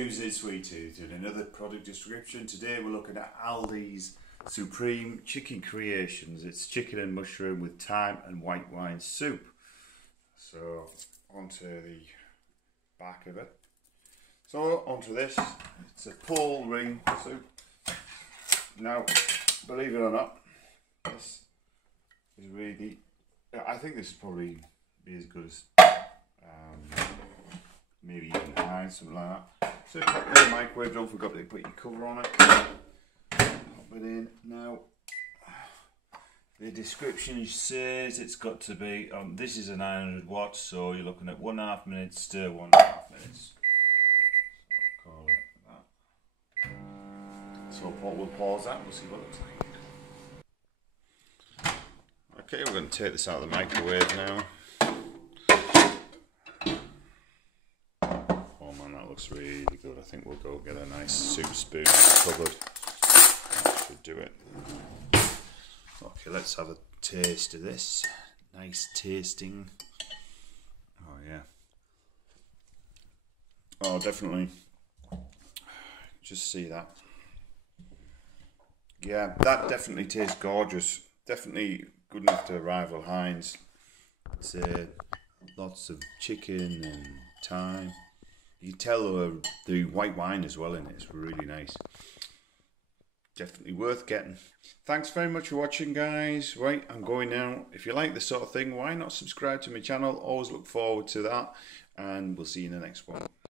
Tuesday, Sweet Tooth, doing another product description. Today we're looking at Aldi's Supreme Chicken Creations. It's chicken and mushroom with thyme and white wine soup. So onto the back of it. So onto this, it's a pull ring soup. Now, believe it or not, this is really, I think this would probably be as good as maybe even high, something like that. So pop it in the microwave, don't forget to put your cover on it. Pop it in. Now, the description says it's got to be, this is a 900 watts, so you're looking at 1.5 minutes to 1.5 minutes. So call it that. So we'll pause that, we'll see what it looks like. Okay, we're going to take this out of the microwave now. Looks really good. I think we'll go get a nice soup spoon covered. That should do it. Okay, let's have a taste of this. Nice tasting. Oh yeah. Oh, definitely. Just see that. Yeah, that definitely tastes gorgeous. Definitely good enough to rival Heinz. It's lots of chicken and thyme. You can tell the white wine as well in it. It's really nice. Definitely worth getting. Thanks very much for watching, guys. Right, I'm going now. If you like this sort of thing, why not subscribe to my channel? Always look forward to that. And we'll see you in the next one.